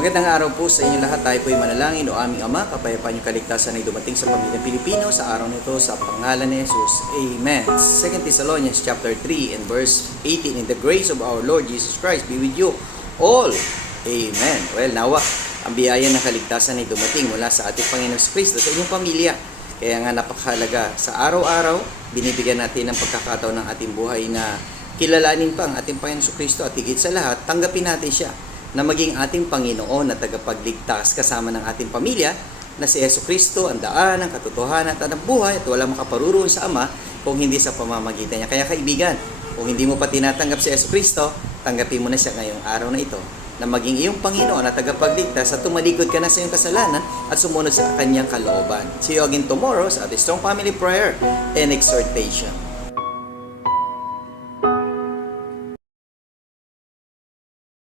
Magandang araw po sa inyo lahat. Tayo po'y manalangin. O aming Ama, kapayapaan yung kaligtasan ay dumating sa pamilyang Pilipino sa araw nito sa pangalan ni Jesus. Amen. 2 Thessalonians chapter 3 and verse 18. In the grace of our Lord Jesus Christ be with you all. Amen. Well, nawa, ang biyaya ng kaligtasan ay dumating mula sa ating Panginoon Kristo sa inyong pamilya. Kaya nga napakahalaga sa araw-araw, binibigyan natin ng pagkakataon ng ating buhay na kilalanin pa ang ating Panginoon Kristo at higit sa lahat, tanggapin natin siya na maging ating Panginoon na tagapagligtas kasama ng ating pamilya na si Yesu Kristo, ang daan, ang katotohanan at ang buhay at walang makaparuroon sa Ama kung hindi sa pamamagitan niya. Kaya kaibigan, kung hindi mo pa tinatanggap si Yesu Kristo, tanggapin mo na siya ngayong araw na ito na maging iyong Panginoon at tagapagligtas at tumalikod ka na sa iyong kasalanan at sumunod sa kanyang kalooban. See you again tomorrow sa ating Strong Family Prayer and Exhortation.